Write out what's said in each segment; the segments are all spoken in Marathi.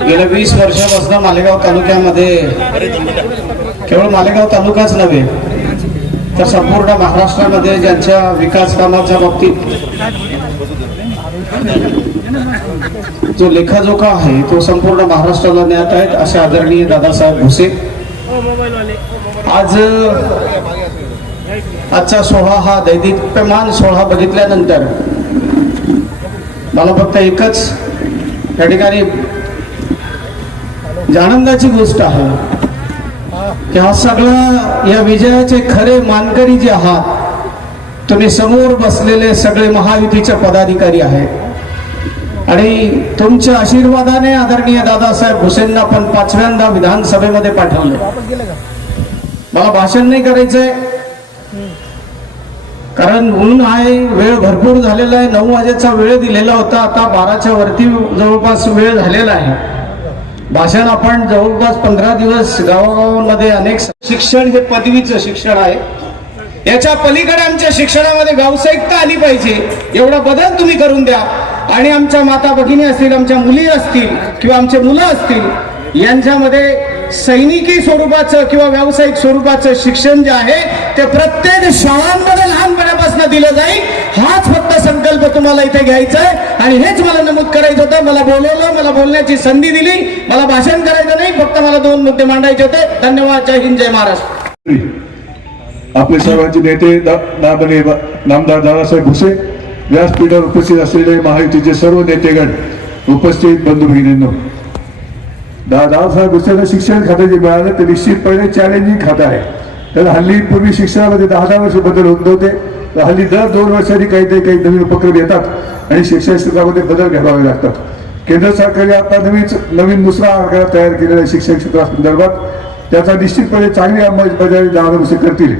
गेल्या वीस वर्षापासून मालेगाव तालुक्यामध्ये केवळ मालेगाव तालुकाच नव्हे तर संपूर्ण महाराष्ट्रामध्ये ज्यांच्या विकास कामाच्या बाबतीत जो लेखाजोखा आहे तो संपूर्ण महाराष्ट्राला ज्ञात आहेत असे आदरणीय दादासाहेब भुसे. आज आजचा सोहळा हा दैदिप्यमान सोहळा बघितल्यानंतर मला फक्त एकच या ठिकाणी आनंदाची गोष्ट आहे की हा सगळा या विजयाचे खरे मानकरी जे आहात तुम्ही समोर बसलेले सगळे महायुतीचे पदाधिकारी आहेत. आणि तुमच्या आशीर्वादाने आदरणीय दादासाहेब भुसेंना आपण पाचव्यांदा विधानसभेमध्ये पाठवलं. मला भाषण नाही करायचंय. कारण ऊन आहे वेळ भरपूर झालेला आहे नऊ वाजेचा वेळ दिलेला होता आता बाराच्या वरती जवळपास वेळ झालेला आहे. भाषण आपण जवळपास पंधरा दिवस गावागावांमध्ये अनेक शिक्षण हे पदवीचं शिक्षण आहे. याच्या पलीकडे आमच्या शिक्षणामध्ये व्यावसायिकता आली पाहिजे एवढा बदल तुम्ही करून द्या. आणि आमच्या माता भगिनी असतील आमच्या मुली असतील किंवा आमचे मुलं असतील यांच्यामध्ये सैनिकी स्वरूपाचं किंवा व्यावसायिक स्वरूपाचं शिक्षण जे आहे ते प्रत्येक शाळांमध्ये लहानपणापासून दिलं जाईल. हाच फक्त संकल्प तुम्हाला इथे घ्यायचा आहे. आणि हेच मला नमूद करायचं होतं. मला बोलवलं मला बोलण्याची संधी दिली. मला भाषण करायचं नाही. फक्त मला दोन मुद्दे मांडायचे होते. धन्यवाद. जय हिंद जय महाराष्ट्र. आपले सर्वांचे नेते नामदार दादासाहेब भुसे व्यासपीठावर उपस्थित असलेले महायुतीचे सर्व नेतेगण उपस्थित बंधू भगिनींनो दादासाहेब भुसेला शिक्षण खातं जे मिळालं ते निश्चितपणे चॅलेंजिंग खातं आहे. तर हल्ली पूर्वी शिक्षणामध्ये दहा दहा वर्ष बदल होत नव्हते. तर हल्ली दर दोन वर्षांनी काहीतरी काही नवीन उपक्रम येतात आणि शिक्षण क्षेत्रामध्ये बदल घ्यावे लागतात. केंद्र सरकारने आता नवीन नवीन दुसरा आराखडा तयार केलेला आहे शिक्षण क्षेत्रासंदर्भात. त्याचा निश्चितपणे चांगली अंमलबजावणी दहा भुसे करतील.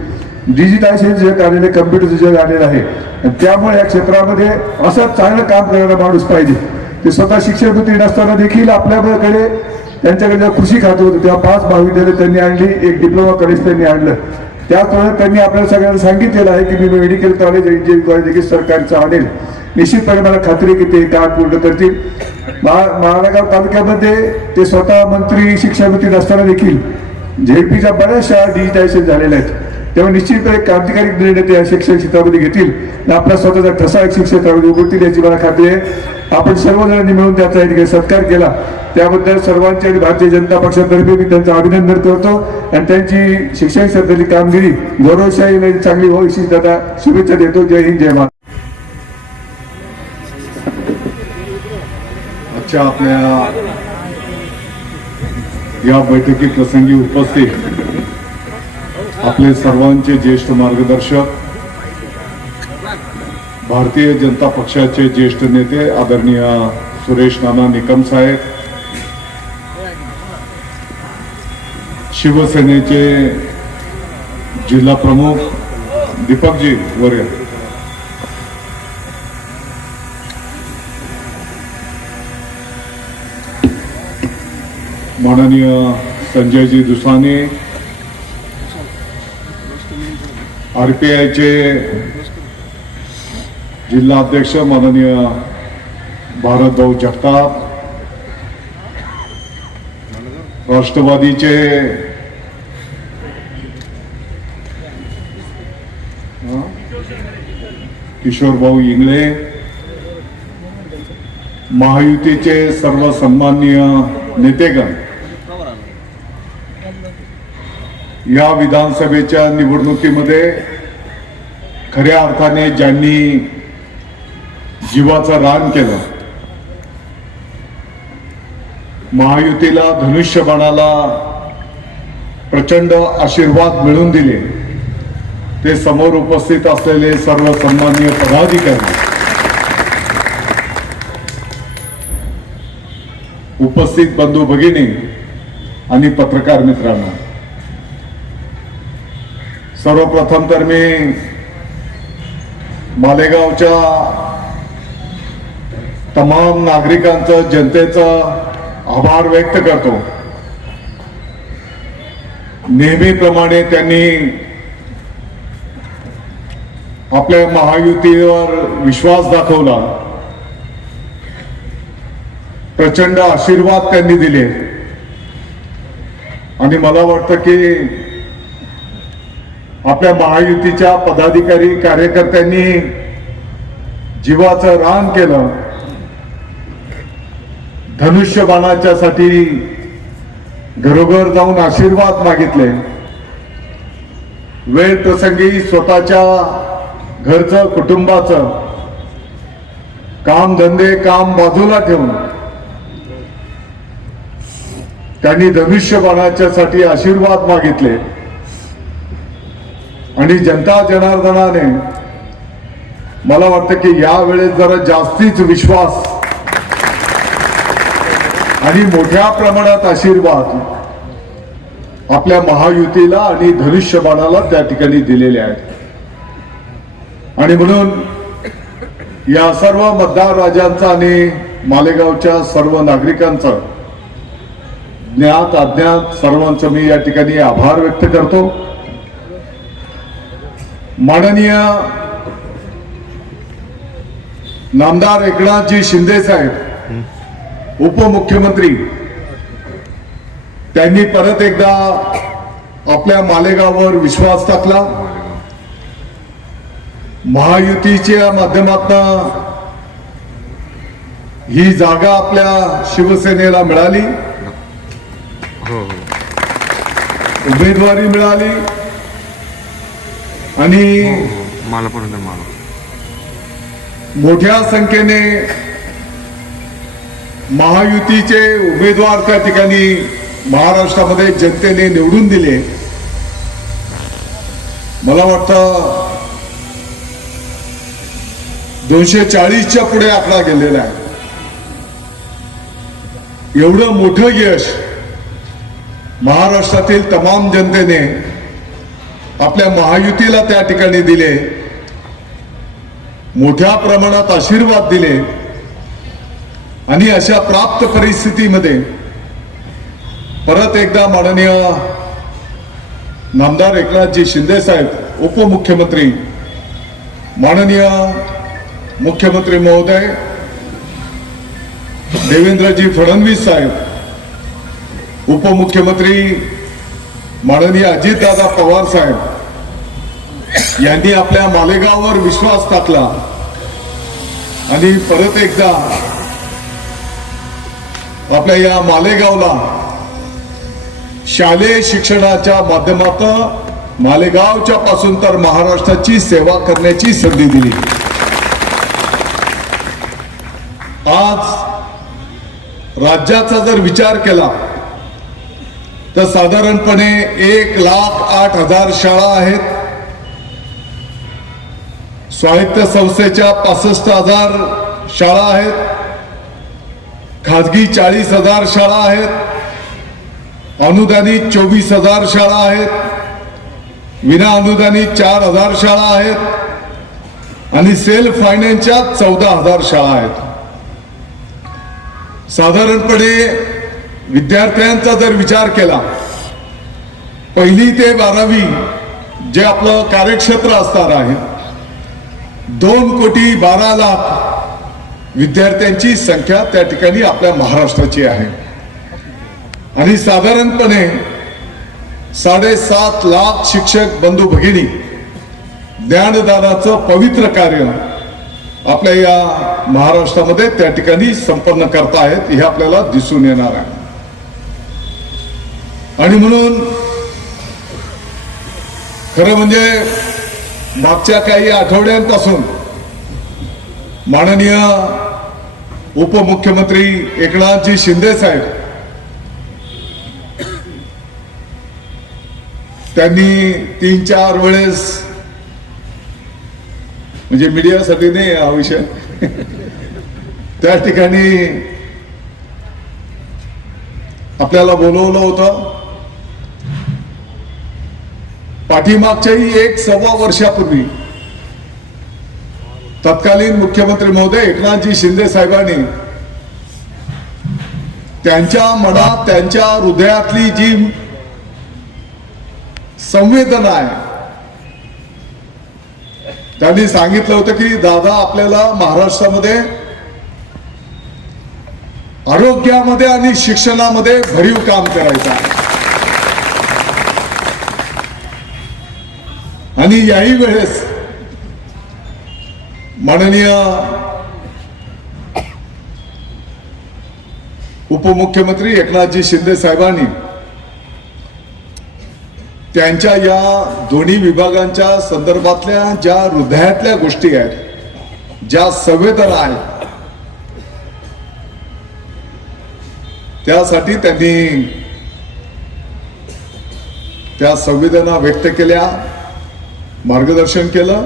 डिजिटायझेशन जे आलेले कम्प्युटरचं जग आलेलं आहे त्यामुळे या क्षेत्रामध्ये असं चांगलं काम करणारा माणूस पाहिजे. ते स्वतः शिक्षण मंत्री नसताना देखील आपल्याकडे त्यांच्याकडे जेव्हा कृषी खातं होतं तेव्हा पाच महाविद्यालय त्यांनी आणली एक डिप्लोमा कॉलेज त्यांनी आणलं. त्याचप्रमाणे त्यांनी आपल्याला सगळ्यांना सांगितलेलं आहे की मी मेडिकल कॉलेज इंजिनिअरिंग कॉलेज देखील सरकारचं आणेल. निश्चितपणे मला खात्री की ते काम पूर्ण करतील. महा- महारागाव तालुक्यामध्ये ते स्वतः मंत्री शिक्षण मंत्री नसताना देखील झेडपीच्या बऱ्याचशा डिजिटायझेशन झालेल्या आहेत. तेव्हा निश्चितपणे क्रांतिकारी निर्णय ते शिक्षण क्षेत्रामध्ये घेतील. आणि आपला स्वतःचा ठसा शिक्षण क्षेत्रामध्ये उघडतील याची मला खात्री आहे. आपण सर्वजणांनी मिळून त्याचा या ठिकाणी सत्कार केला. त्याबद्दल सर्वांचे आणि भारतीय जनता पक्षातर्फे मी त्यांचं अभिनंदन करतो. आणि त्यांची शिक्षण क्षेत्रातली कामगिरी गौरवशाही आणि चांगली हो, व्हावी अशी दादा शुभेच्छा देतो. जय हिंद जय महाराज आजच्या आपल्या या बैठकी प्रसंगी उपस्थित आपले सर्वांचे ज्येष्ठ मार्गदर्शक भारतीय जनता पक्षाचे ज्येष्ठ नेते आदरणीय सुरेश नाना निकम साहेब शिवसेनेचे जिल्हा प्रमुख दीपकजी वर्य माननीय संजयजी दुसाने आर पी आयचे जिल्हा अध्यक्ष माननीय भारतभाऊ जगताप राष्ट्रवादीचे किशोरभाऊ इंगळे महायुतीचे सर्व सन्माननीय नेतेगण या विधानसभेच्या निवडणुकीमध्ये खऱ्या अर्थाने ज्यांनी जीवाचं रान केलं महायुतीला धनुष्यबाणाला प्रचंड आशीर्वाद मिळून दिले ते समोर उपस्थित असलेले सर्व सन्माननीय पदाधिकारी उपस्थित बंधू भगिनी आणि पत्रकार मित्रांनो सर्वप्रथम तर मी मालेगावच्या तमाम नागरिकांचं जनतेचं आभार व्यक्त करतो. नेहमीप्रमाणे त्यांनी आपल्या महायुतीवर विश्वास दाखवला. प्रचंड आशीर्वाद त्यांनी दिले. आणि मला वाटतं की आपल्या महायुतीच्या पदाधिकारी कार्यकर्त्यांनी जीवाचं रान केलं. धनुष्यबाणाच्या साठी घरोघर जाऊन आशीर्वाद मागितले. वेळ प्रसंगी स्वतःच्या घरचं कुटुंबाचं काम धंदे काम बाजूला ठेवून त्यांनी धनुष्यबाणाच्या साठी आशीर्वाद मागितले. आणि जनता जनार्दनाने मला वाटतं की यावेळेस जरा जास्तीच विश्वास आणि मोठ्या प्रमाणात आशीर्वाद आपल्या महायुतीला आणि धनुष्यबाणाला त्या ठिकाणी दिलेले आहेत. आणि म्हणून या सर्व मतदार राजांचा आणि मालेगावच्या सर्व नागरिकांचं ज्ञात अज्ञात सर्वांचं मी या ठिकाणी आभार व्यक्त करतो. माननीय नामदार एकनाथजी शिंदे साहेब उपमुख्यमंत्री त्यांनी परत एकदा आपल्या मालेगाववर विश्वास टाकला. महायुतीच्या माध्यमातून ही जागा आपल्या शिवसेनेला मिळाली. उमेदवारी मिळाली. आणि मला पण मला मोठ्या संख्येने महायुतीचे उमेदवार त्या ठिकाणी महाराष्ट्रामध्ये जनतेने निवडून दिले. मला वाटतं दोनशे चाळीसच्या पुढे आकडा गेलेला आहे. एवढं मोठं यश महाराष्ट्रातील तमाम जनतेने आपल्या महायुतीला त्या ठिकाणी दिले. मोठ्या प्रमाणात आशीर्वाद दिले. आणि अशा प्राप्त परिस्थितीमध्ये परत एकदा माननीय नामदार एकनाथजी शिंदे साहेब उपमुख्यमंत्री माननीय मुख्यमंत्री महोदय देवेंद्रजी फडणवीस साहेब उपमुख्यमंत्री माननीय अजितदादा पवार साहेब यांनी आपल्या मालेगाववर विश्वास टाकला. आणि परत एकदा आपल्या या मालेगावला शालेय शिक्षणाच्या माध्यमातून मालेगावच्या पासून तर महाराष्ट्राची सेवा करण्याची संधी दिली. आज राज्याचा जर विचार केला तर साधारणपणे एक लाख आठ हजार शाळा आहेत. स्वायत्त संस्थेच्या पासष्ट हजार शाळा आहेत. खाजगी चाळीस हजार शाळा आहेत. अनुदानित चोवीस हजार शाळा आहेत. विना अनुदानित चार हजार शाळा आहेत. आणि सेल्फ फायनान्सच्या चौदा हजार शाळा आहेत. साधारणपणे विद्यार्थ्यांचा जर विचार केला पहिली ते बारावी जे आपलं कार्यक्षेत्र असणार आहे दोन कोटी बारा लाख विद्यार्थ्यांची संख्या त्या ठिकाणी आपल्या महाराष्ट्राची आहे. आणि साधारणपणे साडेसात लाख शिक्षक बंधू भगिनी ज्ञानदानाचं पवित्र कार्य आपल्या या महाराष्ट्रामध्ये त्या ठिकाणी संपन्न करतायत हे आपल्याला दिसून येणार आहे. आणि म्हणून खरं म्हणजे मागच्या काही आठवड्यांपासून माननीय उपमुख्यमंत्री एकनाथजी शिंदे साहेब त्यांनी तीन चार वेळेस म्हणजे मीडियासाठी नाही हा विषय त्या ठिकाणी आपल्याला बोलवलं होतं. पाठीमागच्याही एक सव्वा वर्षापूर्वी तत्कालीन मुख्यमंत्री महोदय एकनाथजी शिंदे साहेबांनी त्यांच्या मनात त्यांच्या हृदयातली जी संवेदना आहे त्यांनी सांगितलं होतं की दादा आपल्याला महाराष्ट्रामध्ये आरोग्यामध्ये आणि शिक्षणामध्ये भरीव काम करायचं आहे. आणि याही वेळेस माननीय उपमुख्यमंत्री एकनाथजी शिंदे साहेबांनी त्यांच्या या दोन्ही विभागांच्या संदर्भातल्या ज्या हृदयातल्या गोष्टी आहेत ज्या संवेदना आहेत त्यासाठी त्यांनी त्या संवेदना व्यक्त केल्या. मार्गदर्शन केलं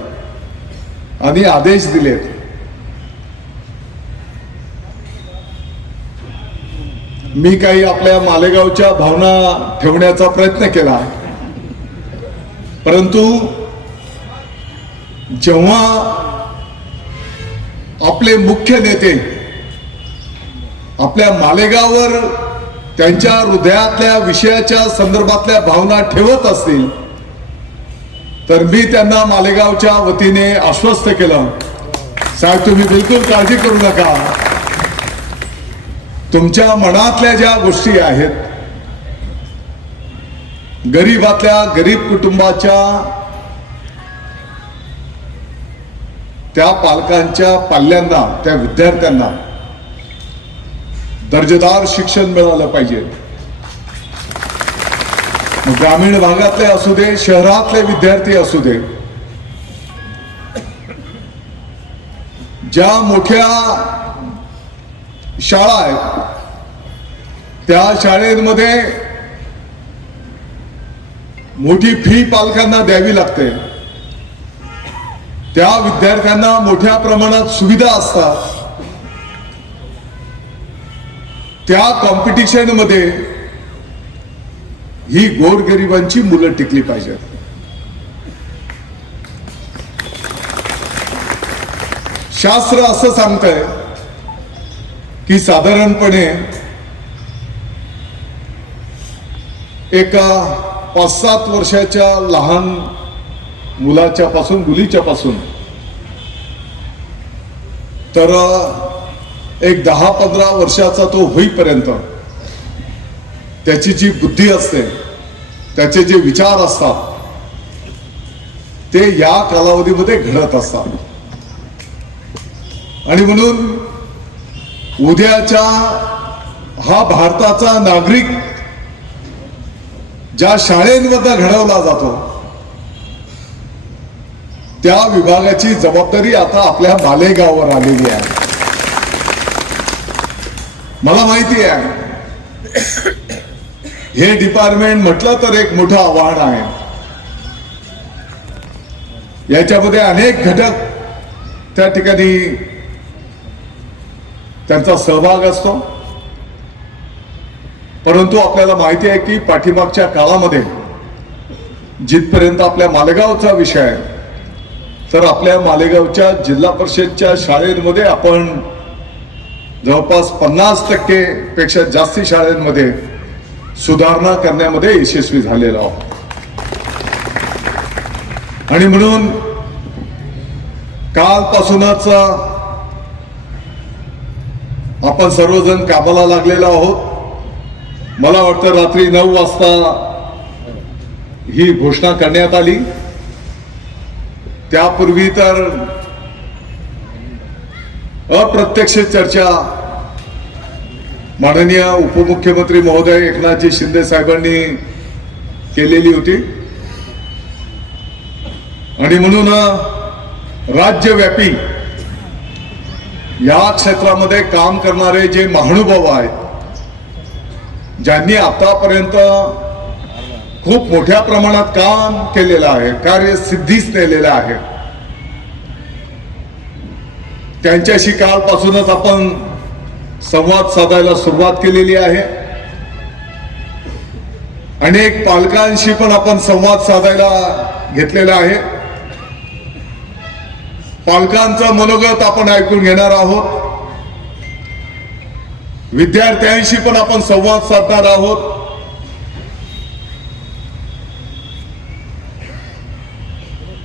आणि आदेश दिलेत. मी काही आपल्या मालेगावच्या भावना ठेवण्याचा प्रयत्न केला परंतु जेव्हा आपले मुख्य नेते आपल्या मालेगाववर त्यांच्या हृदयातल्या विषयाच्या संदर्भातल्या भावना ठेवत असतील तर मी त्यांना मालेगावच्या वतीने आश्वस्त केलं. साहेब तुम्ही बिलकुल काळजी करू नका. तुमच्या मनातल्या ज्या गोष्टी आहेत गरीबातल्या गरीब कुटुंबाच्या त्या पालकांच्या पाल्यांना त्या विद्यार्थ्यांना दर्जेदार शिक्षण मिळालं पाहिजे. ग्रामीण भागातले असू दे शहरातले विद्यार्थी असू दे ज्या मोठ्या शाळा आहेत त्या शाळेमध्ये मोठी फी पालकांना द्यावी लागते. त्या विद्यार्थ्यांना मोठ्या प्रमाणात सुविधा असतात. त्या कॉम्पिटिशनमध्ये ही गोरगरिबांची मुलं टिकली पाहिजेत. शास्त्र असं सांगतंय की साधारणपणे एका पाच सात वर्षाच्या लहान मुलाच्या पासून मुलीच्या पासून तर एक दहा पंधरा वर्षाचा तो होईपर्यंत त्याची जी बुद्धी असते त्याचे जे विचार असतात ते या कालावधीमध्ये घडत असतात. आणि म्हणून उद्याच्या हा भारताचा नागरिक ज्या शाळेमध्ये घडवला जातो त्या विभागाची जबाबदारी आता आपल्या मालेगाववर आलेली आहे. मला माहिती आहे हे डिपार्टमेंट म्हटलं तर एक मोठं आव्हान आहे. याच्यामध्ये अनेक घटक त्या ठिकाणी त्यांचा सहभाग असतो. परंतु आपल्याला माहिती आहे की पाठीमागच्या काळामध्ये जिथपर्यंत आपल्या मालेगावचा विषय आहे तर आपल्या मालेगावच्या जिल्हा परिषदच्या शाळेमध्ये आपण जवळपास पन्नास टक्के पेक्षा जास्ती शाळांमध्ये सुधारणा करण्यामध्ये यशस्वी झालेलो आहोत. आणि म्हणून कालपासूनच आपण सर्वजण कामाला लागलेलो आहोत. मला वाटतं रात्री नऊ वाजता ही घोषणा करण्यात आली. त्यापूर्वी तर अप्रत्यक्ष चर्चा माननीय उपमुख्यमंत्री महोदय एकनाथजी शिंदे साहेबांनी केलेली होती. आणि म्हणून राज्यव्यापी या क्षेत्रामध्ये काम करणारे जे महानुभाव आहेत ज्यांनी आतापर्यंत खूप मोठ्या प्रमाणात काम केलेलं आहे कार्य सिद्धीच नेलेलं आहे त्यांच्याशी कालपासूनच आपण संवाद साधायला सुरुवात केलेली आहे. अनेक पालकांशी पण आपण संवाद साधायला घेतलेला आहे. पालकांचं मनोगत आपण ऐकून घेणार आहोत. विद्यार्थ्यांशी पण आपण संवाद साधणार आहोत.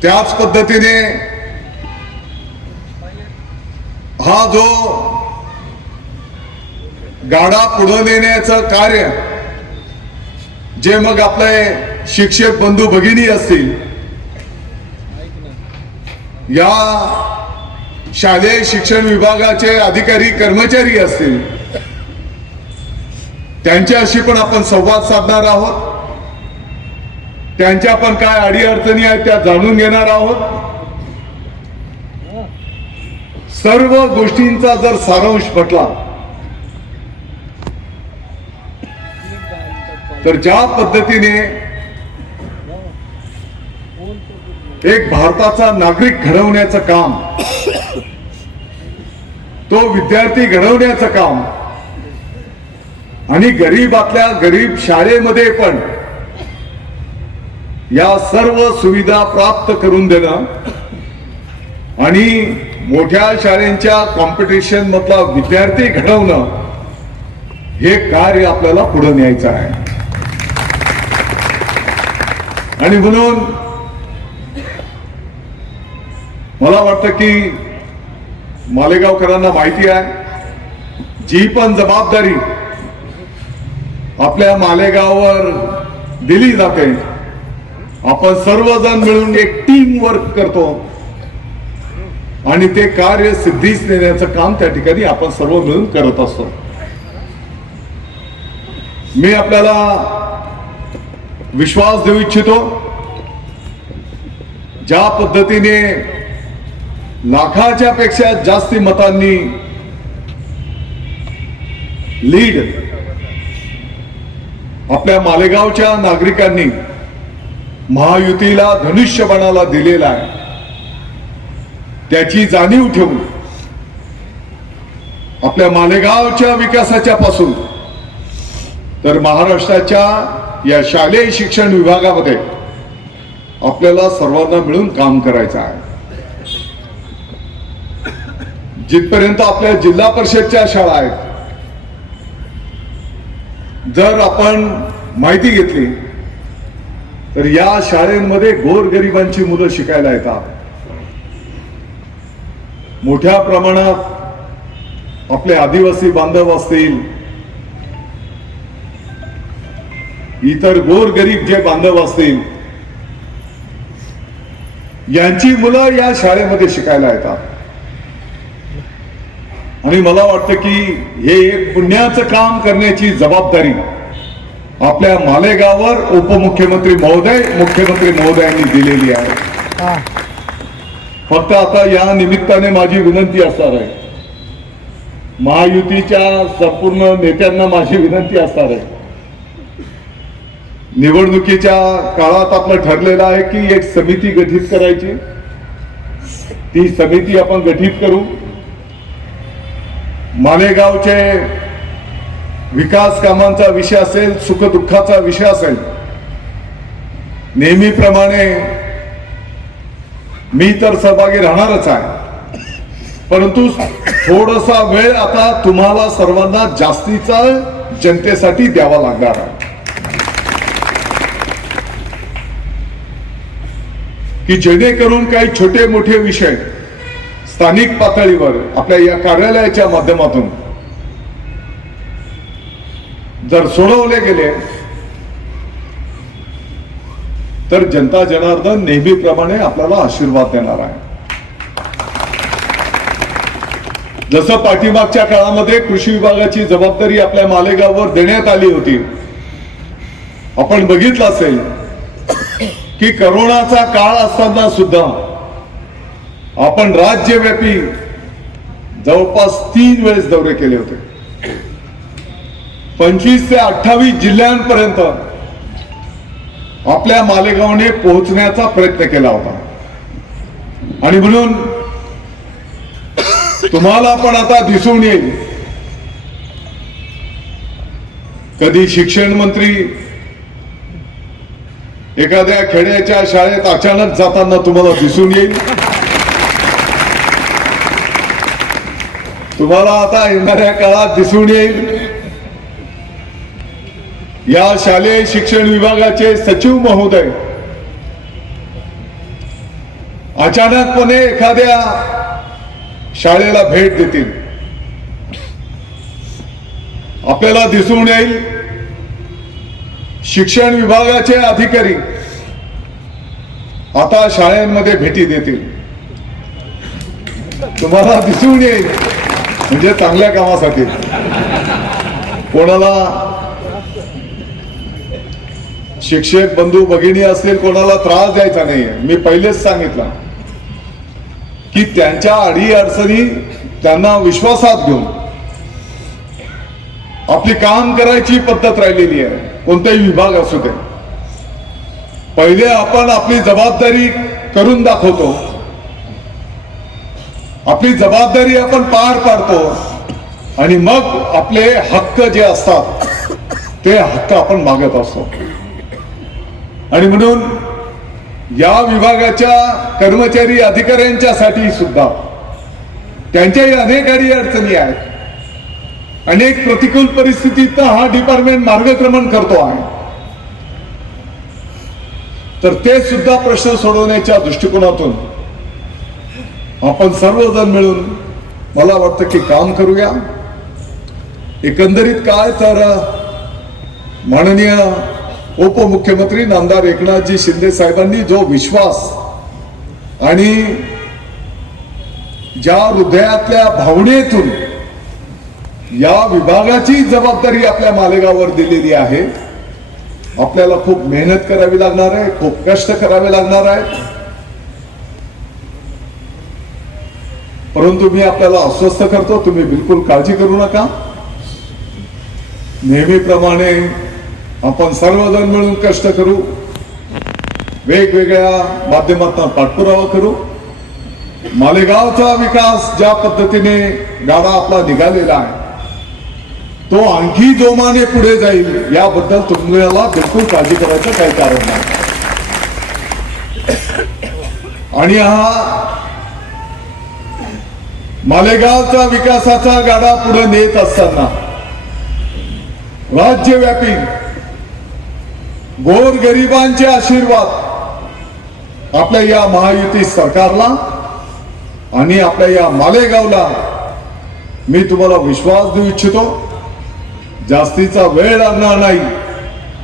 त्याच पद्धतीने हा जो गाडा पुढे नेण्याचं कार्य जे मग आपले शिक्षक बंधू भगिनी असतील या शालेय शिक्षण विभागाचे अधिकारी कर्मचारी असतील त्यांच्याशी पण आपण संवाद साधणार आहोत. त्यांच्या पण काय अडीअडचणी आहेत त्या जाणून घेणार आहोत. सर्व गोष्टींचा जर सारांश म्हटला तर ज्या पद्धतीने एक भारताचा नागरिक घडवण्याचं काम तो विद्यार्थी घडवण्याचं काम आणि गरीबातल्या गरीब शाळेमध्ये पण या सर्व सुविधा प्राप्त करून देणं आणि मोठ्या शाळेंच्या कॉम्पिटिशन मधला विद्यार्थी घडवणं हे कार्य आपल्याला पुढे न्यायचं आहे. आणि म्हणून मला वाटतं की मालेगावकरांना माहिती आहे जी पण जबाबदारी आपल्या मालेगाववर दिली जाते आपण सर्वजण मिळून एक टीम वर्क करतो. आणि ते कार्य सिद्धीच नेण्याचं काम त्या ठिकाणी आपण सर्व मिळून करत असतो. मी आपल्याला विश्वास देऊ इच्छितो ज्या पद्धतीने लाखाच्या पेक्षा जास्ती मतांनी लीड आपल्या मालेगावच्या नागरिकांनी महायुतीला धनुष्यबाणाला दिलेला आहे त्याची जाणीव ठेवून आपल्या मालेगावच्या विकासाच्या पासून तर महाराष्ट्राच्या या शालेय शिक्षण विभागामध्ये आपल्याला सर्वांना मिळून काम करायचं आहे. जिथपर्यंत आपल्या जिल्हा परिषदच्या शाळा आहेत जर आपण माहिती घेतली तर या शाळेमध्ये गोरगरिबांची मुलं शिकायला येतात. मोठ्या प्रमाणात आपले आदिवासी बांधव असतील इतर गोरगरीब जे बांधव असतील यांची मुलं या शाळेमध्ये शिकायला येतात. आणि मला वाटतं की हे एक पुण्याचं काम करण्याची जबाबदारी आपल्या मालेगाववर उपमुख्यमंत्री महोदय मुख्यमंत्री महोदयांनी दिलेली आहे. फक्त आता या निमित्ताने माझी विनंती असणार आहे. महायुतीच्या संपूर्ण नेत्यांना माझी विनंती असणार आहे. निवडणुकीच्या काळात आपलं ठरलेलं आहे की एक समिती गठीत करायची. ती समिती आपण गठीत करू. मालेगावचे विकास कामांचा विषय असेल सुखदुःखाचा विषय असेल नेहमीप्रमाणे मी तर सहभागी राहणारच आहे. परंतु थोडासा वेळ आता तुम्हाला सर्वांना जास्तीचा जनतेसाठी द्यावा लागणार आहे. की जेणेकरून काही छोटे मोठे विषय स्थानिक पातळीवर आपल्या या कार्यालयाच्या माध्यमातून जर सोडवले गेले तर जनता जनार्दन नेहमीप्रमाणे आपल्याला आशीर्वाद देणार आहे. जसं पाठीमागच्या काळामध्ये कृषी विभागाची जबाबदारी आपल्या मालेगाववर देण्यात आली होती आपण बघितलं असेल की करोनाचा काळ असताना सुद्धा आपण राज्यव्यापी जवळपास तीन वेळेस दौरे केले होते. पंचवीस ते अठ्ठावीस जिल्ह्यांपर्यंत आपल्या मालेगावने पोहोचण्याचा प्रयत्न केला होता. आणि म्हणून तुम्हाला पण आता दिसून येईल. कधी शिक्षण मंत्री एखाद्या खेड्याच्या शाळेत अचानक जाताना तुम्हाला दिसून येईल. तुम्हाला आता येणाऱ्या काळात दिसून येईल. या शालेय शिक्षण विभागाचे सचिव महोदय अचानकपणे एखाद्या शाळेला भेट देतील. आपल्याला दिसून येईल. शिक्षण विभागाचे अधिकारी आता शाळांमध्ये भेटी देतील. तुम्हाला दिसून येईल. म्हणजे चांगल्या कामासाठी. कोणाला शिक्षक बंधू भगिनी असतील कोणाला त्रास द्यायचा नाहीये. मी पहिलेच सांगितलं की त्यांच्या अडी अडचणी त्यांना विश्वासात घेऊन आपली काम करायची पद्धत राहिलेली आहे. कोणताही विभाग असू दे. पहिले आपण आपली जबाबदारी करून दाखवतो. आपली जबाबदारी आपण पार पाडतो. आणि मग आपले हक्क जे असतात ते हक्क आपण मागत असतो. आणि म्हणून या विभागाच्या कर्मचारी अधिकाऱ्यांच्यासाठी सुद्धा त्यांच्याही अनेक अडी अडचणी आहेत. अनेक प्रतिकूल परिस्थितीत हा डिपार्टमेंट मार्गक्रमण करतो आहे. तर ते सुद्धा प्रश्न सोडवण्याच्या दृष्टिकोनातून आपण सर्वजण मिळून मला वाटतं की काम करूया. एकंदरीत काय तर माननीय उपमुख्यमंत्री नामदार एकनाथजी शिंदे साहेबांनी जो विश्वास आणि ज्या हृदयातल्या भावनेतून या विभागाची जबाबदारी आपल्या मालेगाववर दिलेली आहे. आपल्याला खूप मेहनत करावी लागणार आहे खूप कष्ट करावे लागणार आहे परंतु मी आपल्याला अस्वस्थ करतो तुम्ही बिलकुल काळजी करू नका. नेहमीप्रमाणे आपण सर्वजण मिळून कष्ट करू. वेगवेगळ्या माध्यमातून पाठपुरावा करू. मालेगावचा विकास ज्या पद्धतीने गाडा आपला निघालेला आहे तो आणखी जोमाने पुढे जाईल याबद्दल तुम्हाला बिलकुल काळजी करायचं काही कारण नाही. आणि हा मालेगावचा विकासाचा गाडा पुढे नेत असताना राज्यव्यापी गोर गरिबांचे आशीर्वाद आपल्या या महायुती सरकारला आणि आपल्या या मालेगावला मी तुम्हाला विश्वास देऊ इच्छितो. जास्तीचा वेळ लागणार नाही.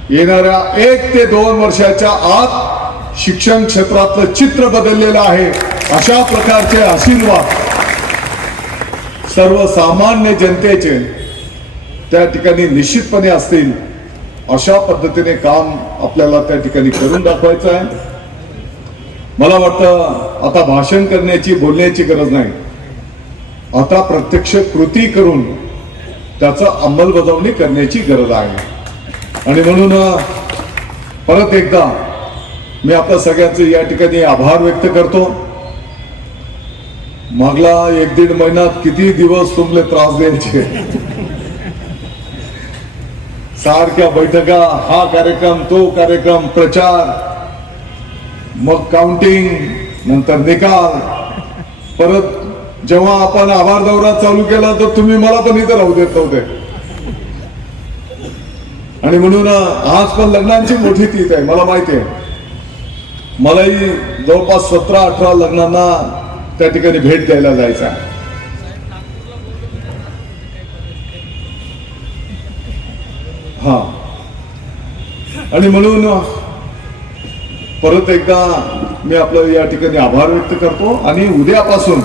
येणाऱ्या एक ते दोन वर्षाच्या आत शिक्षण क्षेत्रातलं चित्र बदललेलं आहे. अशा प्रकारचे आशीर्वाद सर्वसामान्य जनतेचे त्या ठिकाणी निश्चितपणे असतील. अशा पद्धतीने काम आपल्याला त्या ठिकाणी करून दाखवायचं आहे. मला वाटतं आता भाषण करण्याची बोलण्याची गरज नाही. आता प्रत्यक्ष कृती करून त्याचं अंमलबजावणी करण्याची गरज आहे. आणि म्हणून परत एकदा मी आपल्या सगळ्यांचे या ठिकाणी आभार व्यक्त करतो. मागला एक दीड महिन्यात किती दिवस तुमले त्रास द्यायचे? सारख्या बैठका हा कार्यक्रम तो कार्यक्रम प्रचार मग काउंटिंग नंतर निकाल परत जेव्हा आपण आभार दौरा चालू केला तर तुम्ही मला पण इथं राहू देत नव्हते. आणि म्हणून आज पण लग्नांची मोठी तीच आहे मला माहिती आहे. मलाही जवळपास सतरा अठरा लग्नांना त्या ठिकाणी भेट द्यायला जायचं आहे. हा. आणि म्हणून परत एकदा मी आपलं या ठिकाणी आभार व्यक्त करतो आणि उद्यापासून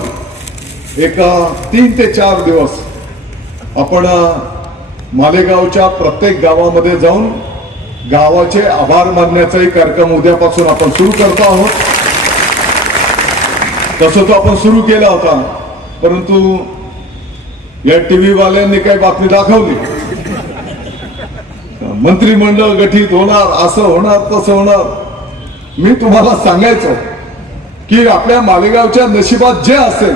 एका तीन ते चार दिवस आपण मालेगावच्या प्रत्येक गावामध्ये जाऊन गावाचे आभार मानण्याचाही कार्यक्रम उद्यापासून आपण सुरू करतो आहोत. तसं तो आपण सुरू केला होता परंतु या टीव्ही वाल्यांनी काही बातमी दाखवली. मंत्रिमंडळ गठीत होणार असं होणार तसं होणार. मी तुम्हाला सांगायचो की आपल्या मालेगावच्या नशिबात जे असेल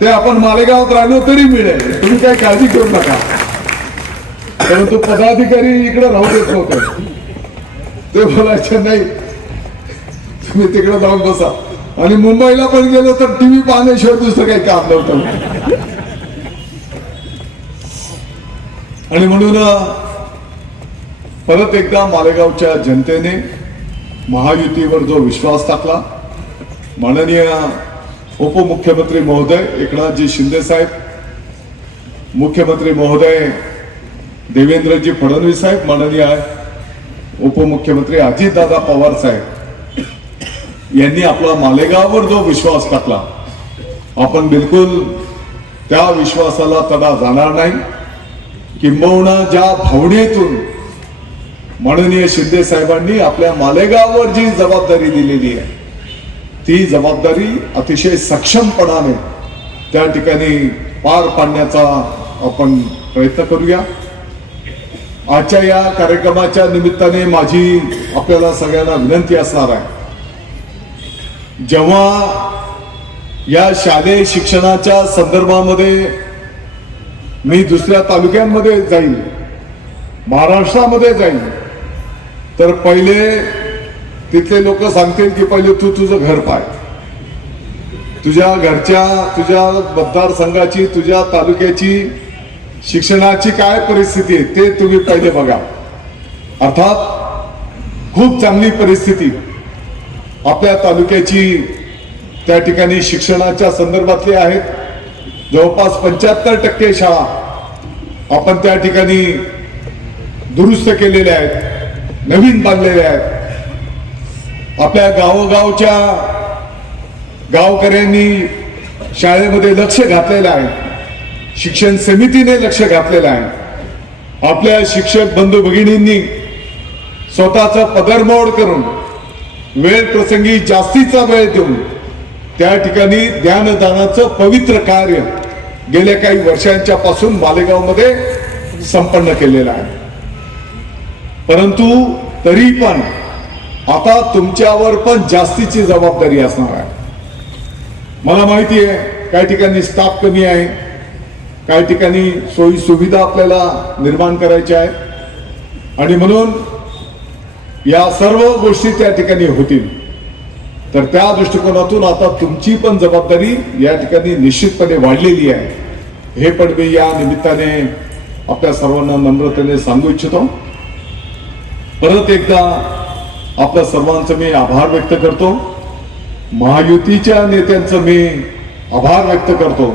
ते आपण मालेगावात राहिलो तरी मिळेल. तुम्ही काही काळजी करू नका. परंतु पदाधिकारी इकडे राहू देत नव्हते. ते बोलायचे नाही तुम्ही तिकडे जाऊन बसा. आणि मुंबईला पण गेलो तर टीव्ही पाहण्याशिवाय दुसरं काही काम नव्हतं. आणि म्हणून परत एकदा मालेगावच्या जनतेने महायुतीवर जो विश्वास टाकला माननीय उपमुख्यमंत्री महोदय एकनाथजी शिंदे साहेब मुख्यमंत्री महोदय देवेंद्रजी फडणवीस साहेब माननीय उपमुख्यमंत्री अजितदादा पवार साहेब यांनी आपला मालेगाववर जो विश्वास टाकला आपण बिलकुल त्या विश्वासाला तडा जाणार नाही. किंबहुना ज्या भावनेतून माननीय शिंदे साहेबांनी आपल्या मालेगाववर जी जबाबदारी दिलेली आहे ती जबाबदारी अतिशय सक्षमपणाने त्या ठिकाणी पार पाडण्याचा आपण प्रयत्न करूया. आजच्या या कार्यक्रमाच्या निमित्ताने माझी आपल्याला सगळ्यांना विनंती असणार आहे. जेव्हा या शालेय शिक्षणाच्या संदर्भामध्ये मी दुसऱ्या तालुक्यांमध्ये जाईल महाराष्ट्रामध्ये जाईल तर पहिले तिथले लोक सांगतील की पहिले तू तुझं घर पाय. तुझ्या घरच्या तुझ्या मतदारसंघाची तुझ्या तालुक्याची शिक्षणाची काय परिस्थिती आहे ते तुम्ही पहिले बघा. अर्थात खूप चांगली परिस्थिती. आपल्या तालुक्याची त्या ठिकाणी शिक्षणाच्या संदर्भातली आहेत. जवळपास पंच्याहत्तर टक्के शाळा आपण त्या ठिकाणी दुरुस्त केलेल्या आहेत नवीन बांधलेल्या आहेत. आपल्या गावोगावच्या गावकऱ्यांनी शाळेमध्ये लक्ष घातलेलं आहे. शिक्षण समितीने लक्ष घातलेलं आहे. आपल्या शिक्षक बंधू भगिनींनी स्वतःचा पदरमोड करून वेळ प्रसंगी जास्तीचा वेळ देऊन त्या ठिकाणी ज्ञानदानाचं पवित्र कार्य गेल्या काही वर्षांच्या पासून मालेगावमध्ये संपन्न केलेलं आहे. परंतु तरी पण आता तुमच्यावर पण जास्तीची जबाबदारी असणार आहे. मला माहिती आहे काही ठिकाणी स्टाफ कमी आहे काही ठिकाणी सोयी सुविधा आपल्याला निर्माण करायच्या आहे आणि म्हणून या सर्व गोष्टी त्या ठिकाणी होतील. तर त्या दृष्टिकोनातून आता तुमची पण जबाबदारी या ठिकाणी निश्चितपणे वाढलेली आहे. हे पण मी या निमित्ताने आपल्या सर्वांना नम्रतेने सांगू इच्छितो. परत एकदा आपल्या सर्वांचं मी आभार व्यक्त करतो. महायुतीच्या नेत्यांचं मी आभार व्यक्त करतो.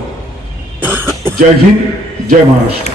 जय हिंद जय महाराष्ट्र.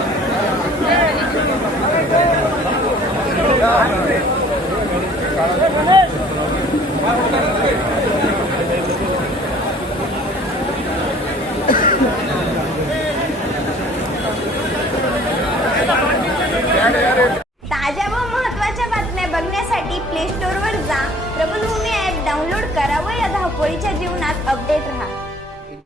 ताज्या बातम्या बघण्यासाठी प्ले स्टोर वर जा. प्रबलभूमी ऍप डाउनलोड करा व या धावपळीच्या जीवनात अपडेट राहा.